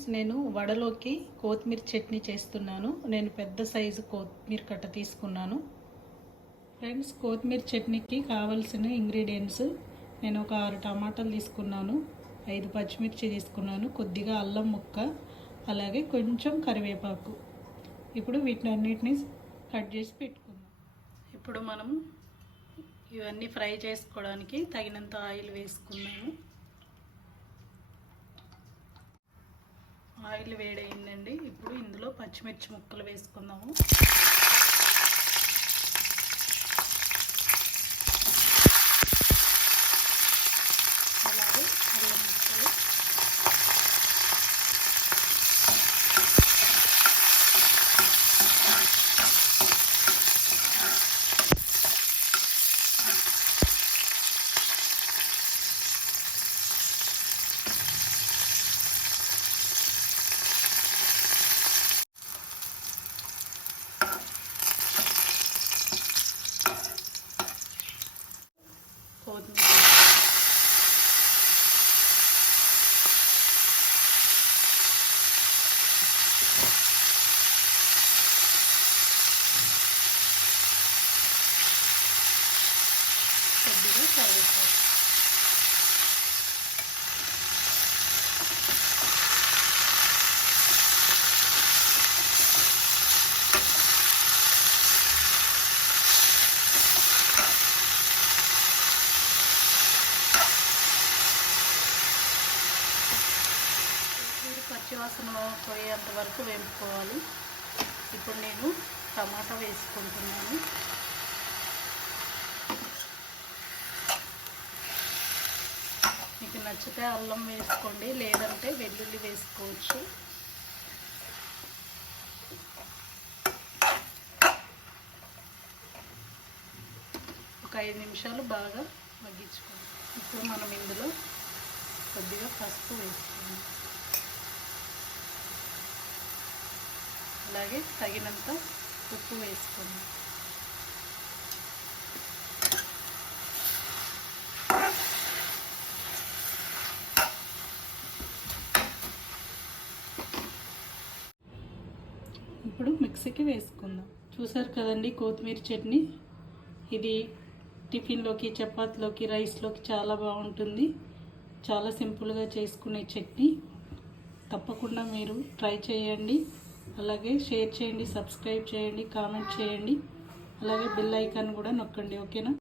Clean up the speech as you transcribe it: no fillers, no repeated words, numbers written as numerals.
Friends, నేను వడలోకి కొత్తిమీర చట్నీ చేస్తున్నాను. నేను పెద్ద సైజు కొత్తిమీర కట్ట తీసుకున్నాను. ఫ్రెండ్స్, కొత్తిమీర చట్నీకి కావాల్సిన ఇంగ్రీడియంట్స్ నేను ఒక 6 టమాటాలు తీసుకున్నాను, 5 పచ్చిమిర్చి తీసుకున్నాను, కొద్దిగా అల్లం ముక్క, అలాగే కొంచెం కరివేపాకు. ఇప్పుడు వీటినన్నిటిని కట్ చేసి పెట్టుకుందాం. ఇప్పుడు మనం ఇవన్నీ ఫ్రై చేసుకోవడానికి తగినంత ఆయిల్ వేసుకున్నాము. ఆయిల్ వేడైందండి. ఇప్పుడు ఇందులో పచ్చిమిర్చి ముక్కలు వేసుకుందాము. అలాగే అల్లం ముక్కలు, కొత్తిమీర, కొద్దిగా కరివేపాకు. పచ్చివాసన పోయేంత వరకు వేపుకోవాలి. ఇప్పుడు నేను టమాటా వేసుకుంటున్నాను. మీకు నచ్చితే అల్లం వేసుకోండి, లేదంటే వెల్లుల్లి వేసుకోవచ్చు. ఒక 5 నిమిషాలు బాగా మగ్గించుకోండి. ఇప్పుడు మనం ఇందులో కొద్దిగా పసుపు వేసుకుందాం, అలాగే తగినంత ఉప్పు వేసుకోండి. ఇప్పుడు మిక్సీకి వేసుకుందాం. చూసారు కదండి కొత్తిమీర చట్నీ. ఇది టిఫిన్లోకి, చపాతీలోకి, రైస్లోకి చాలా బాగుంటుంది. చాలా సింపుల్గా చేసుకునే చట్నీ. తప్పకుండా మీరు ట్రై చేయండి. అలాగే షేర్ చేయండి, సబ్స్క్రైబ్ చేయండి, కామెంట్ చేయండి, అలాగే బెల్ ఐకాన్ కూడా నొక్కండి. ఓకేనా?